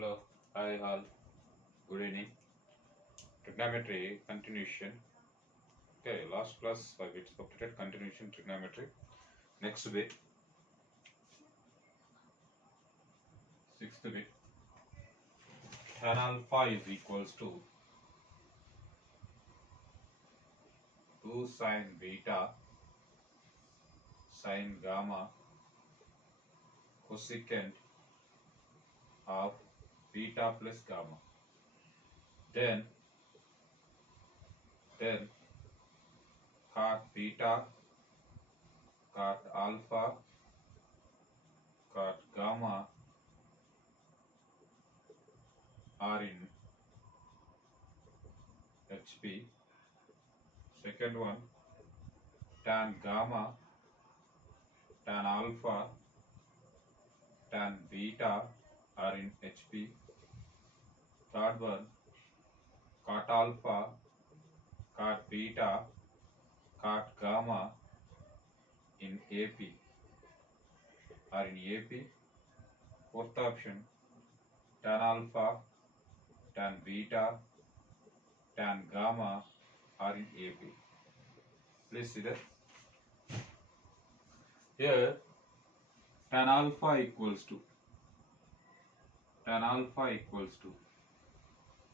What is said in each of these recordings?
Hello, hi all, good evening. Trigonometry continuation. Okay, last class 5 bits completed. Continuation trigonometry. Next bit, sixth bit. Tan alpha is equals to 2 sine beta sine gamma cosecant of beta plus gamma. Then cot beta, cot alpha, cot gamma are in HP. Second one, tan gamma, tan alpha, tan beta are in HP. Third one, cot alpha, cot beta, cot gamma in AP are in AP. Fourth option, tan alpha, tan beta, tan gamma are in AP. Please see that. Here, tan alpha equals to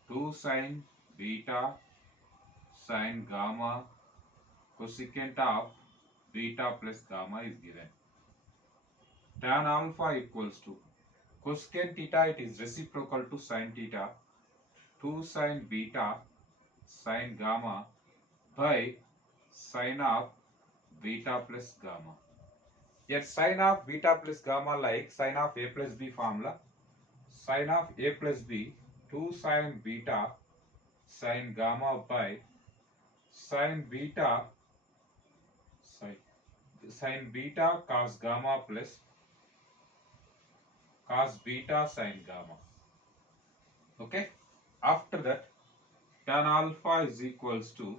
2 sine beta sine gamma cosecant of beta plus gamma is given. Tan alpha equals to cosecant theta, it is reciprocal to sine theta, 2 sine beta sine gamma by sine of beta plus gamma. Here sine of beta plus gamma like sine of a plus b formula. Sine of a plus b, 2 sine beta sine gamma by sine beta sine beta cos gamma plus cos beta sine gamma. Okay. After that, tan alpha is equals to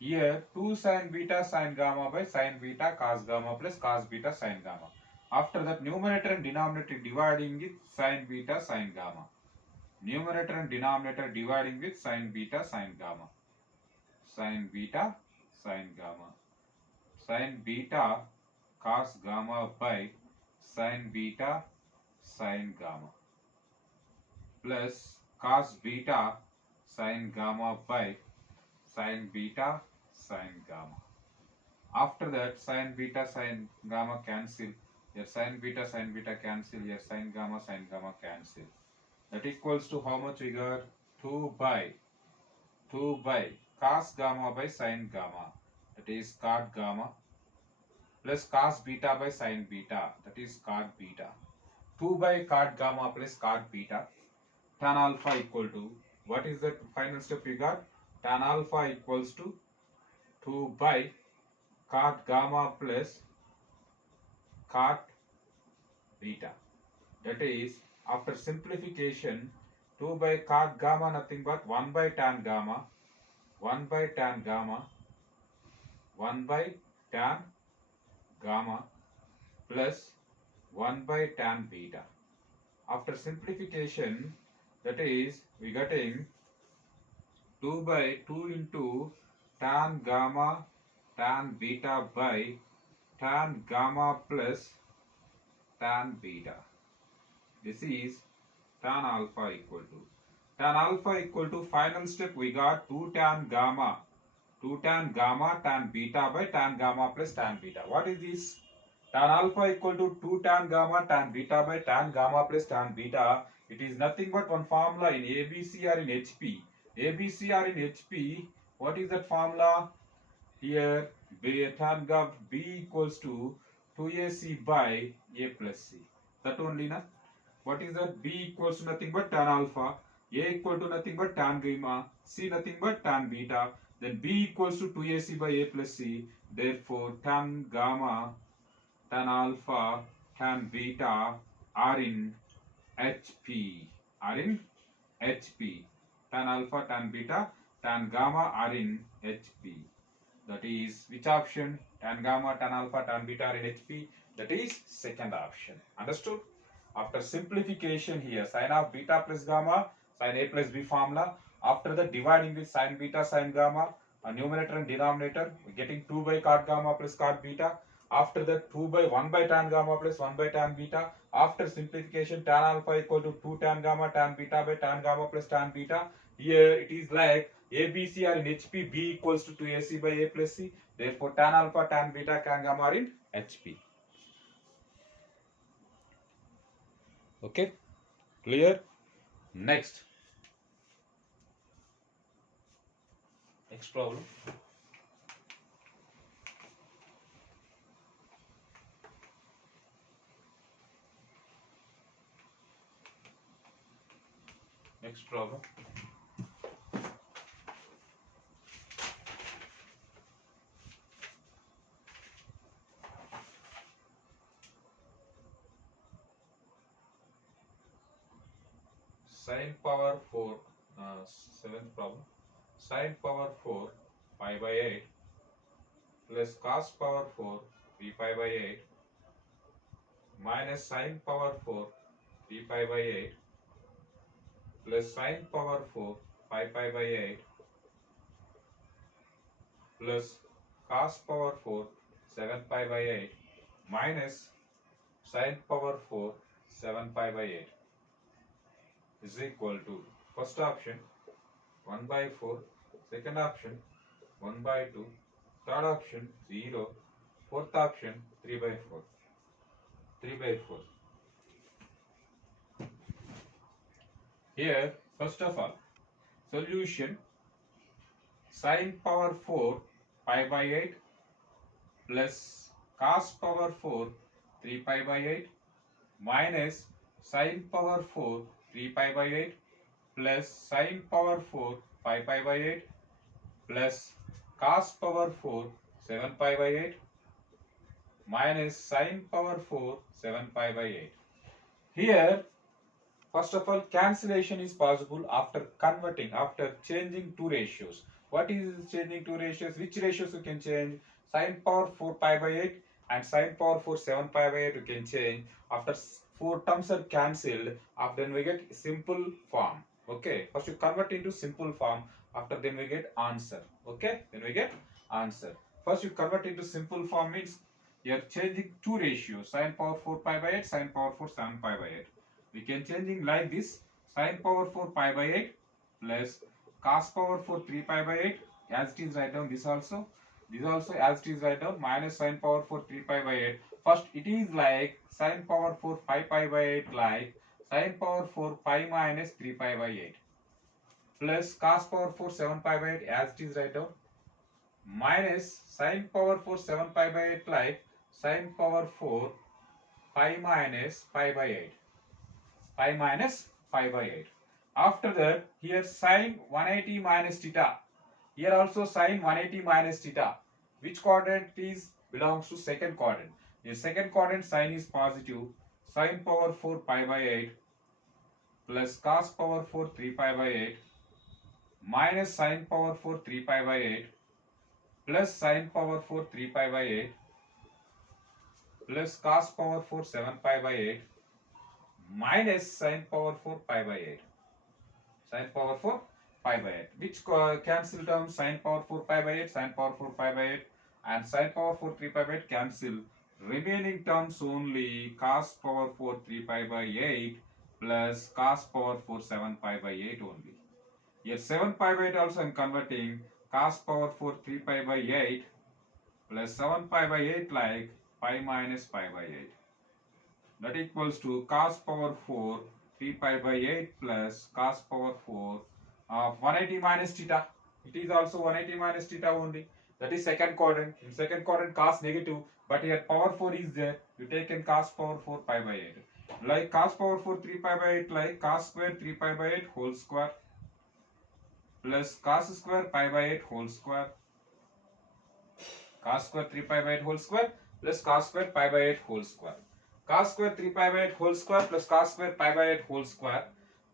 here 2 sine beta sine gamma by sine beta cos gamma plus cos beta sine gamma. After that, numerator and denominator dividing with sine beta sine gamma. Numerator and denominator dividing with sine beta sine gamma. Sine beta sine gamma. Sine beta cos gamma by sine beta sine gamma plus cos beta sine gamma by sine beta sine gamma. After that, sine beta sine gamma cancel. Here sine beta cancel. Here sine gamma cancel. That equals to how much we got? 2 by cos gamma by sine gamma. That is cot gamma plus cos beta by sine beta. That is cot beta. 2 by cot gamma plus cot beta. Tan alpha equal to, what is the final step we got? Tan alpha equals to 2 by cot gamma plus cot beta. That is, after simplification, 2 by cot gamma nothing but 1 by tan gamma, 1 by tan gamma, 1 by tan gamma plus 1 by tan beta. After simplification, that is, we getting 2 by 2 into tan gamma tan beta by tan gamma plus tan beta. This is tan alpha equal to final step we got 2 tan gamma tan beta by tan gamma plus tan beta. What is this? Tan alpha equal to 2 tan gamma tan beta by tan gamma plus tan beta. It is nothing but one formula in ABC or in HP. ABC or in HP, what is that formula? Here tan gamma B equals to 2AC by A plus C. That only na? What is that? B equals to nothing but tan alpha, A equal to nothing but tan gamma, C nothing but tan beta. Then B equals to 2AC by A plus C. Therefore, tan gamma, tan alpha, tan beta are in HP. Tan alpha, tan beta, tan gamma are in HP. That is which option? Tan gamma, tan alpha, tan beta are in HP. That is second option. Understood? After simplification here, sine of beta plus gamma, sine A plus B formula. After the dividing with sine beta, sine gamma, numerator and denominator, we're getting 2 by cot gamma plus cot beta. After that 2 by 1 by tan gamma plus 1 by tan beta. After simplification, tan alpha equal to 2 tan gamma, tan beta by tan gamma plus tan beta. Here it is like ABC are in HP, B equals to 2AC by A plus C. Therefore, tan alpha, tan beta, tan gamma are in HP. Okay, clear? Next problem. Next problem. Sine power 4, seventh problem. Sine power 4 pi by 8 plus cos power 4 3 pi by 8 minus sine power 4 3 pi by 8 plus sine power 4 5 pi by 8 plus cos power 4 7 pi by 8 minus sine power 4 7 pi by 8 is equal to first option 1 by 4, second option 1 by 2, third option 0, fourth option 3 by 4. 3 by 4. Here, first of all, solution sine power 4 pi by 8 plus cos power 4 3 pi by 8 minus sine power 4 3 pi by 8 plus sine power 4 5 pi by 8 plus cos power 4 7 pi by 8 minus sine power 4 7 pi by 8. Here, first of all, cancellation is possible after converting, after changing two ratios. What is changing two ratios? Which ratios you can change? Sine power 4 pi by 8 and sine power 4 7 pi by 8 you can change. After four terms are cancelled, then we get simple form. Okay, first you convert into simple form, after then we get answer. Okay, then we get answer. First you convert into simple form means you are changing two ratios, sine power 4 pi by 8, sine power 4 7 pi by 8. We can changing like this, sine power 4 pi by 8 plus cos power 4 3 pi by 8, as it is write down this also as it is write down, minus sine power 4 3 pi by 8. First it is like sine power 4 5 pi by 8 like sine power 4 pi minus 3 pi by 8 plus cos power 4 7 pi by 8 as it is write down minus sine power 4 7 pi by 8 like sine power 4 pi minus pi by 8. Pi minus pi by 8. After that, here sine 180 minus theta. Here also sine 180 minus theta. Which quadrant is belongs to second quadrant? The second quadrant sine is positive. Sine power 4 pi by 8 plus cos power 4 3 pi by 8 minus sine power 4 3 pi by 8 plus sine power 4 3 pi by 8 plus cos power 4 7 pi by 8 minus sine power 4 pi by 8. Sine power 4 pi by 8. Which cancel terms? Sine power 4 pi by 8, sine power 4 pi by 8 and sine power 4 3 pi by 8 cancel. Remaining terms only cos power 4 3 pi by 8 plus cos power 4 7 pi by 8 only. Here 7 pi by 8 also I am converting, cos power 4 3 pi by 8 plus 7 pi by 8 like pi minus pi by 8. That equals to cos power 4 3 pi by 8 plus cos power 4 of 180 minus theta. It is also 180 minus theta only. That is second quadrant. In second quadrant cos negative, but here power 4 is there. You take in cos power 4 pi by 8. Like cos power 4 3 pi by 8 like cos square 3 pi by 8 whole square plus cos square pi by 8 whole square. Cos square 3 pi by 8 whole square plus cos square pi by 8 whole square. Cos square 3 pi by 8 whole square plus cos square pi by 8 whole square.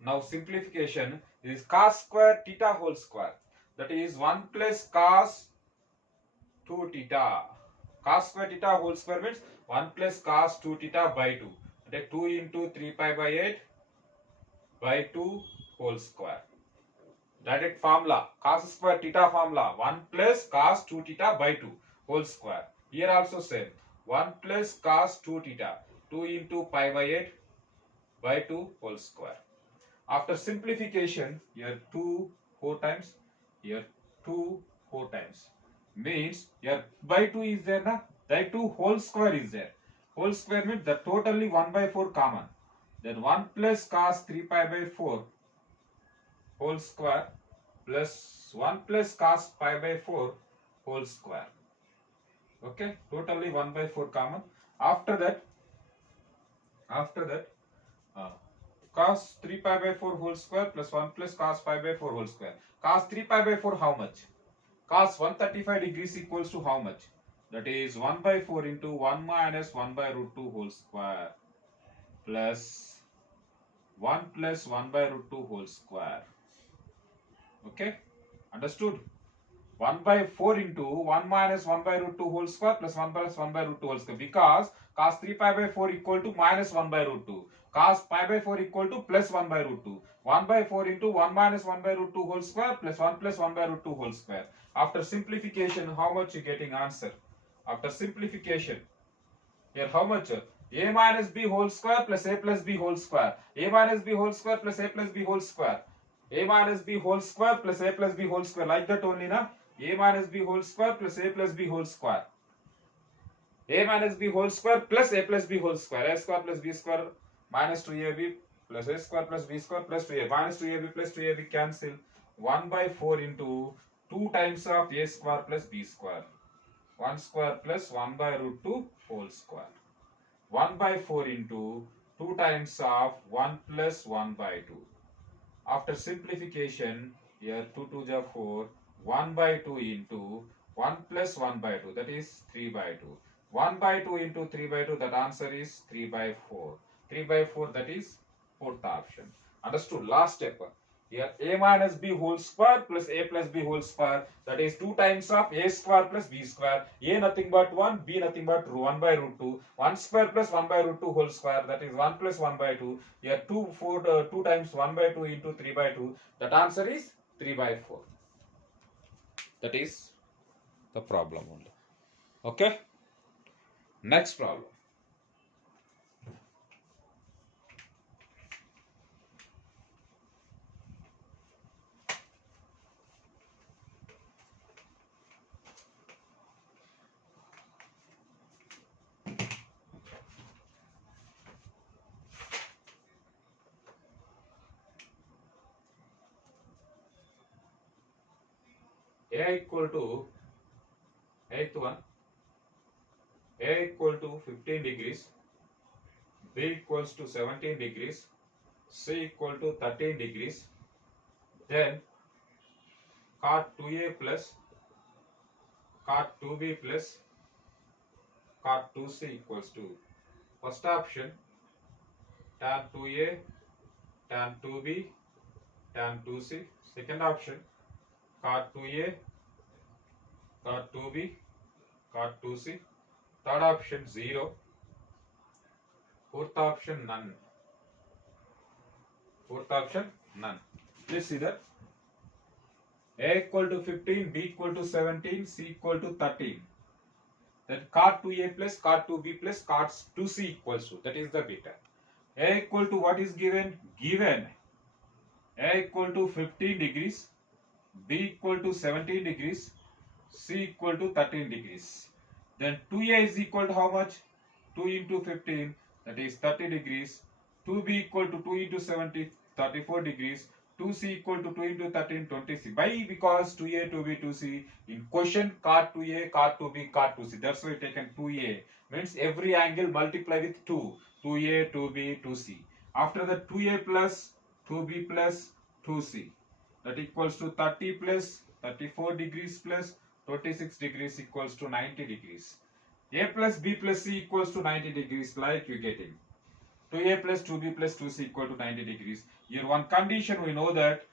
Now simplification is cos square theta whole square. That is 1 plus cos 2 theta. Cos square theta whole square means 1 plus cos 2 theta by 2. అంటే 2 into 3 pi by 8 by 2 whole square. Direct formula, cos square theta formula, 1 plus cos 2 theta by 2 whole square. Here also same, 1 plus cos 2 theta, 2 into pi by 8 by 2 whole square. After simplification, here 2 4 times, here 2 4 times, means here by 2 is there na, by 2 whole square is there. Whole square means the totally 1 by 4 common. Then 1 plus cos 3 pi by 4 whole square plus 1 plus cos pi by 4 whole square. Okay, totally 1 by 4 common. After that cos 3 pi by 4 whole square plus 1 plus cos pi by 4 whole square. Cos 3 pi by 4 how much? Cos 135 degrees equals to how much? That is 1 by 4 into 1 minus 1 by root 2 whole square plus 1 plus 1 by root 2 whole square. Okay, understood? 1 by 4 into 1 minus 1 by root 2 whole square plus 1 plus 1 by root 2 whole square, because cos 3 pi by 4 equal to minus 1 by root 2. Cos pi by 4 equal to plus 1 by root 2. 1 by 4 into 1 minus 1 by root 2 whole square plus 1 plus 1 by root 2 whole square. After simplification, how much you getting answer? After simplification, here how much? A minus b whole square plus a plus b whole square. A minus b whole square plus a plus b whole square. A minus b whole square plus a plus b whole square. Like that only na? A minus b whole square plus a plus b whole square. A minus b whole square plus a plus b whole square. A square plus b square minus 2ab plus a square plus b square plus 2a. Minus 2ab plus 2ab cancel. 1 by 4 into 2 times of a square plus b square. 1 square plus 1 by root 2 whole square. 1 by 4 into 2 times of 1 plus 1 by 2. After simplification, here 2 2 is 4, 1 by 2 into 1 plus 1 by 2, that is 3 by 2. 1 by 2 into 3 by 2, that answer is 3 by 4. 3 by 4, that is fourth option. Understood? Last step. Here a minus b whole square plus a plus b whole square, that is 2 times of a square plus b square. A nothing but 1, b nothing but 1 by root 2. 1 square plus 1 by root 2 whole square, that is 1 plus 1 by 2. Here 2 times 1 by 2 into 3 by 2. That answer is 3 by 4. That is the problem only. Okay. Next problem. A equal to, eighth one, A equal to 15 degrees, B equals to 17 degrees, C equal to 13 degrees, then cot 2A plus cot 2B plus cot 2C equals to, first option tan 2A, tan 2B, tan 2C, second option cot 2A, cot 2B, cot 2C, third option 0, fourth option none. Fourth option none. Please see that. A equal to 15, B equal to 17, C equal to 13. Then cot 2A plus cot 2B plus cot 2C equals to, that is the beta. A equal to what is given? Given A equal to 15 degrees, B equal to 17 degrees, C equal to 13 degrees. Then 2A is equal to how much? 2 into 15, that is 30 degrees. 2B equal to 2 into 70, 34 degrees. 2C equal to 2 into 13, 26. Why? Because 2A, 2B, 2C. In question, cot 2A, cot 2B, cot 2C. That's why taken 2A. Means every angle multiply with 2. 2A, 2B, 2C. After that 2A plus 2B plus 2C. That equals to 30 plus 34 degrees plus 26 degrees equals to 90 degrees. A plus B plus C equals to 90 degrees, like you getting. 2A plus 2B plus 2C equal to 90 degrees. Here one condition we know that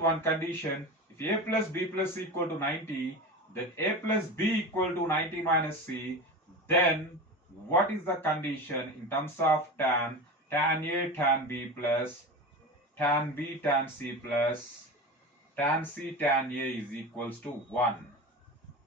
one condition, if A plus B plus C equal to 90, then A plus B equal to 90 minus C, then what is the condition in terms of tan? Tan A tan B plus tan B tan C plus tan C tan A is equals to 1.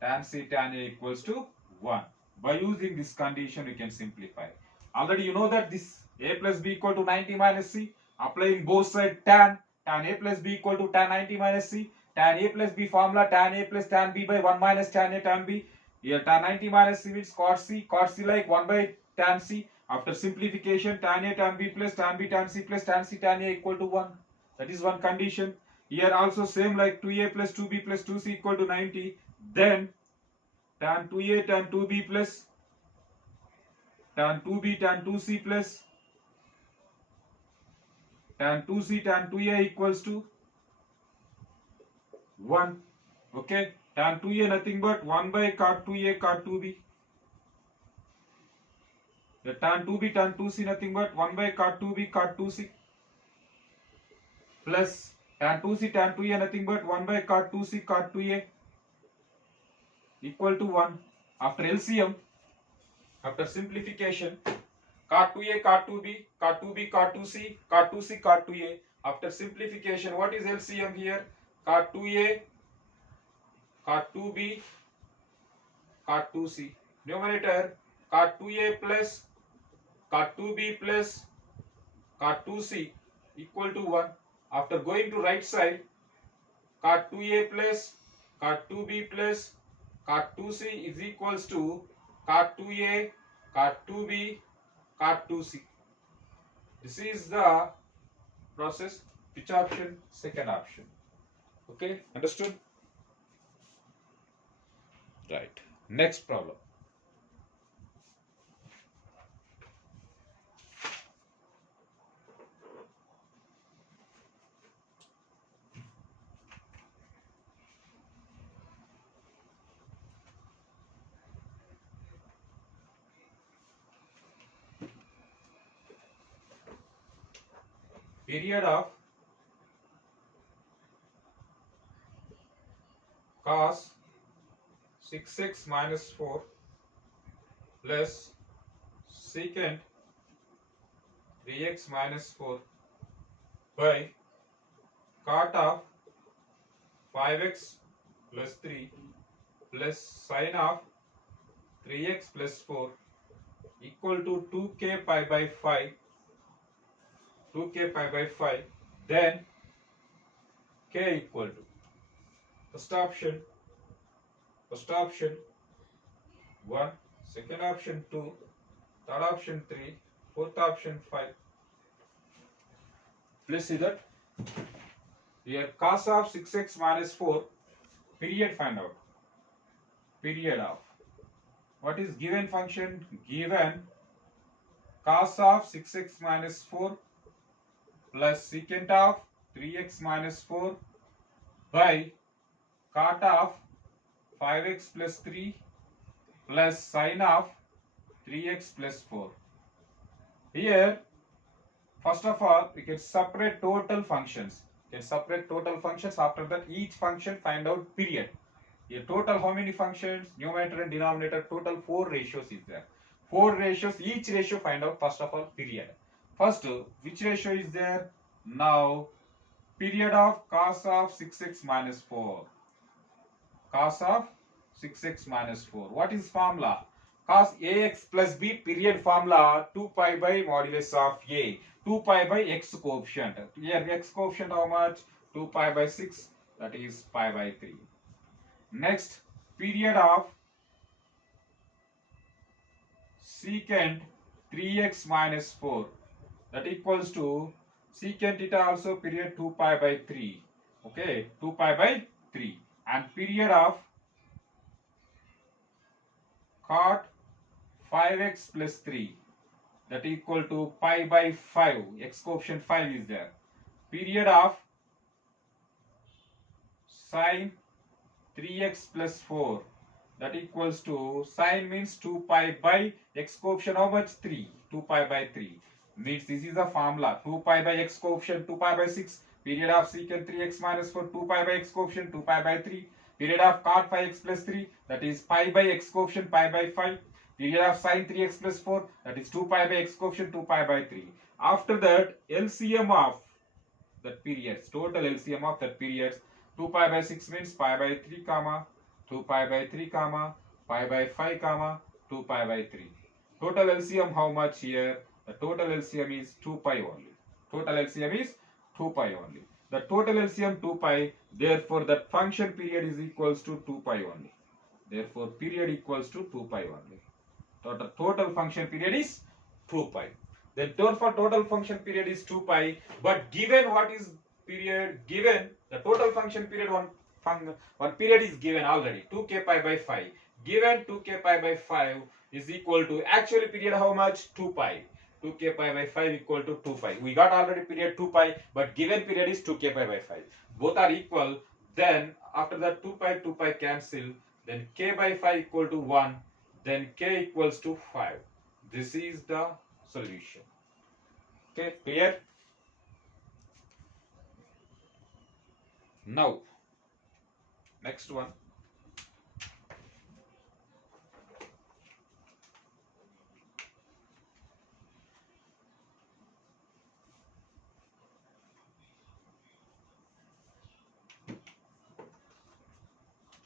Tan C tan A equals to 1. By using this condition, we can simplify. Already you know that this A plus B equal to 90 minus C. Applying both sides tan A plus B equal to tan 90 minus C. Tan A plus B formula tan A plus tan B by 1 minus tan A tan B. Here tan 90 minus C means cot C like 1 by tan C. After simplification, tan A tan B plus tan B tan C plus tan C tan A equal to 1. That is one condition. Here also same like 2A plus 2B plus 2C equal to 90. Then tan 2A tan 2B plus tan 2B tan 2C plus tan 2C tan 2A equals to 1. Okay, tan 2A nothing but 1 by cot 2A cot 2B. The tan 2B tan 2C nothing but 1 by cot 2B cot 2C plus tan 2C tan 2A nothing but 1 by cot 2C cot 2A equal to 1. After LCM, after simplification, cot 2A cot 2B cot 2B cot 2C cot 2C cot 2A. After simplification, what is LCM here? Cot 2A cot 2B cot 2C. Numerator cot 2A plus cot 2B plus cot 2C equal to 1. After going to right side, cot 2A plus cot 2B plus cot 2C is equals to cot 2A cot 2B cot 2C. This is the process. Which option? Second option. Okay, understood? Right. Next problem. Period of cos 6x minus 4 plus secant 3x minus 4 by cot of 5x plus 3 plus sine of 3x plus 4 equal to 2k pi by 5. 2k pi by 5. Then k equal to first option 1, second option 2, third option 3, fourth option 5. Please see that here cos of 6x minus 4 period find out. Period of what is given function? Given cos of 6x minus 4 plus secant of 3x minus 4 by cot of 5x plus 3 plus sine of 3x plus 4. Here, first of all, we can separate total functions. After that, each function find out period. Here, total how many functions? Numerator and denominator. Total 4 ratios is there. 4 ratios. Each ratio find out first of all period. First, which ratio is there? Now, period of cos of 6x minus 4. Cos of 6x minus 4. What is formula? Cos ax plus b period formula 2 pi by modulus of a. 2 pi by x coefficient. Here x coefficient how much? 2 pi by 6, that is pi by 3. Next, period of secant 3x minus 4, that equals to secant theta also period 2 pi by 3. Okay, 2 pi by 3. And period of cot 5x plus 3, that equal to pi by 5. X coefficient 5 is there. Period of sine 3x plus 4, that equals to sine means 2 pi by x coefficient how much? 3. 2 pi by 3 means this is the formula. 2 pi by x coefficient 2 pi by 6. Period of secant 3x minus 4 2 pi by x coefficient 2 pi by 3. Period of cot 5x plus 3, that is pi by x coefficient pi by 5. Period of sine 3x plus 4, that is 2 pi by x coefficient 2 pi by 3. After that, LCM of that periods, total LCM of that periods, 2 pi by 6 means pi by 3 comma 2 pi by 3 comma pi by 5 comma 2 pi by 3. Total LCM how much here? The total LCM is 2 pi only. Total LCM is 2 pi only. The total LCM 2 pi, therefore that function period is equals to 2 pi only. Therefore period equals to 2 pi only. Total function period is 2 pi. Then therefore total function period is 2 pi, but given what is period, given the total function period, one period is given already, 2k pi by 5. Given 2k pi by 5 is equal to actually period how much? 2 pi. 2k pi by 5 equal to 2 pi. We got already period 2 pi, but given period is 2k pi by 5. Both are equal. Then after that 2 pi cancel. Then k by 5 equal to 1. Then k equals to 5. This is the solution. Okay, clear? Now, next one.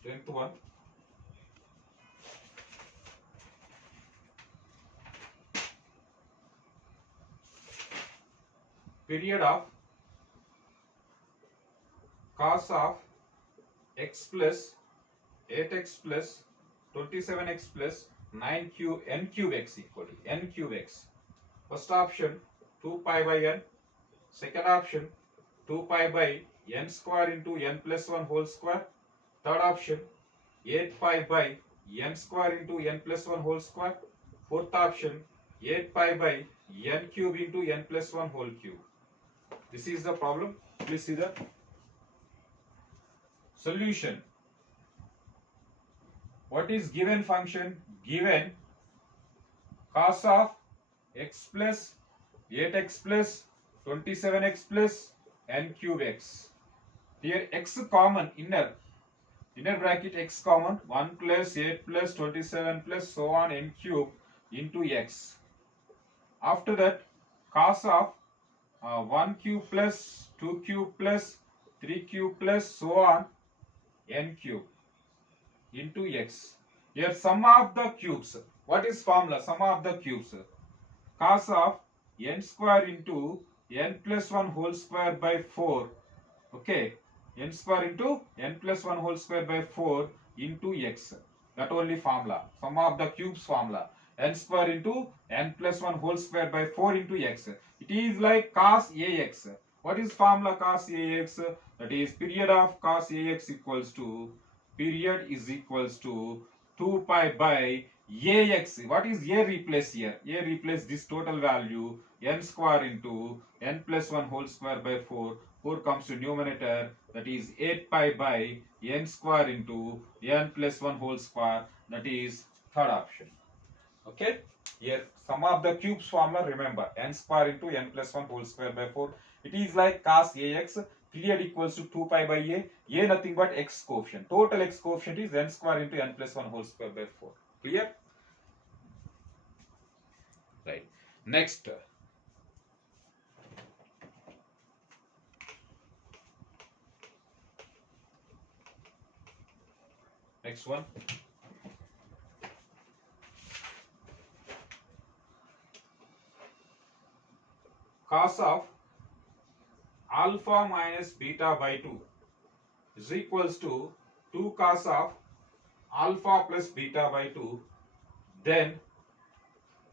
Tenth one. Period of cos of x plus 8x plus 27x plus 9 cube n cube x equal to n cube x. First option 2 pi by n. Second option 2 pi by n square into n plus 1 whole square. Third option 8 pi by n square into n plus 1 whole square. Fourth option 8 pi by n cube into n plus 1 whole cube. This is the problem. Please see the solution. What is given function? Given cos of x plus 8x plus 27x plus n cube x. Here x common, inner bracket x common, 1 plus 8 plus 27 plus so on n cube into x. After that cos of 1 cube plus 2 cube plus 3 cube plus so on n cube into x. Here sum of the cubes. What is formula? Sum of the cubes. Cos of n square into n plus 1 whole square by 4. Okay. N square into n plus 1 whole square by 4 into x. That only formula. Sum of the cubes formula. N square into n plus 1 whole square by 4 into x. It is like cos ax. What is formula cos ax? That is period of cos ax equals to, period is equals to 2 pi by ax. What is a replace here? A replace this total value n square into n plus 1 whole square by 4. 4 comes to numerator, that is 8 pi by n square into n plus 1 whole square, that is third option. Okay, here sum of the cubes formula, remember n square into n plus 1 whole square by 4. It is like cos ax. Period equals to 2 pi by a nothing but x coefficient. Total x coefficient is n square into n plus 1 whole square by 4. Clear? Right. Next. Next one. Cos of alpha minus beta by 2 is equals to 2 cos of alpha plus beta by 2. Then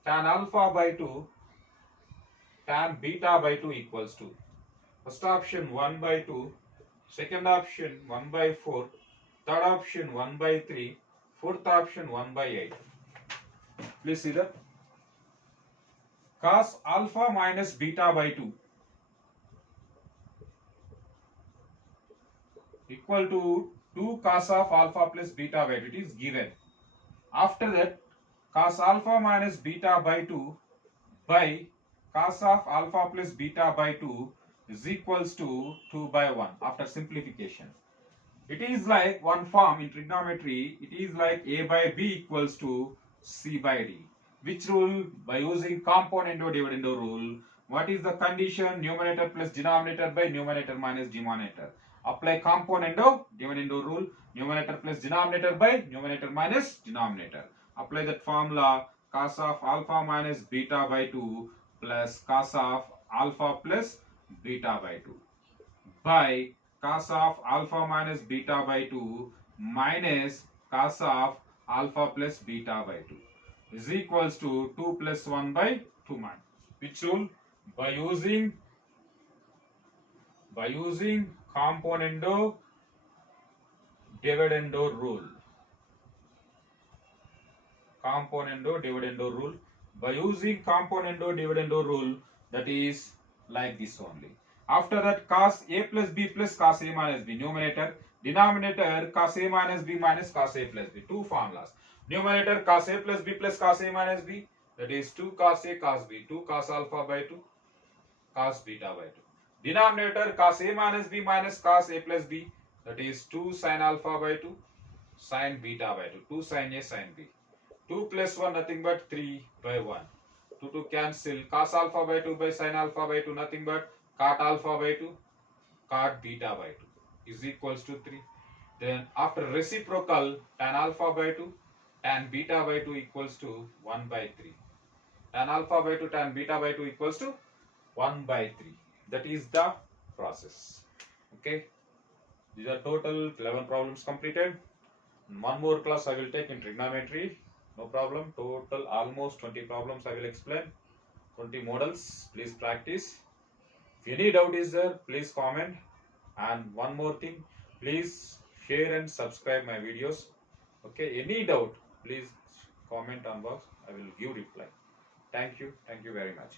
tan alpha by 2, tan beta by 2 equals to, first option 1 by 2, second option 1 by 4, third option 1 by 3, fourth option 1 by 8. Please see that. Cos alpha minus beta by 2 equal to 2 cos of alpha plus beta by 2. It is given. After that, cos alpha minus beta by 2 by cos of alpha plus beta by 2 is equals to 2 by 1 after simplification. It is like one form in trigonometry. It is like a by b equals to C by D. Which rule? By using componendo dividendo rule. What is the condition? Numerator plus denominator by numerator minus denominator. Apply componendo dividendo rule. Numerator plus denominator by numerator minus denominator. Apply that formula. Cos of alpha minus beta by 2 plus cos of alpha plus beta by 2 by cos of alpha minus beta by 2 minus cos of alpha plus beta by 2 is equals to 2 plus 1 by 2 man. Which rule? By using componendo dividendo rule. Componendo dividendo rule. By using componendo dividendo rule, that is like this only. After that, cos a plus b plus cos a minus b. Numerator, denominator cos a minus b minus cos a plus b. Two formulas. Numerator cos a plus b plus cos a minus b. That is 2 cos a cos b. 2 cos alpha by 2 cos beta by 2. Denominator cos a minus b minus cos a plus b. That is 2 sin alpha by 2 sin beta by 2. 2 sin a sin b. 2 plus 1 nothing but 3 by 1. 2 to cancel. Cos alpha by 2 by sin alpha by 2 nothing but cot alpha by 2 cot beta by 2 is equals to 3. Then after reciprocal, tan alpha by 2 tan beta by 2 equals to 1 by 3. Tan alpha by 2 tan beta by 2 equals to 1 by 3. That is the process. Okay. These are total 11 problems completed. One more class I will take in trigonometry. No problem. Total almost 20 problems I will explain. 20 models. Please practice. If any doubt is there, please comment. And one more thing, please share and subscribe my videos. Okay. Any doubt, please comment on box. I will give reply. Thank you. Thank you very much.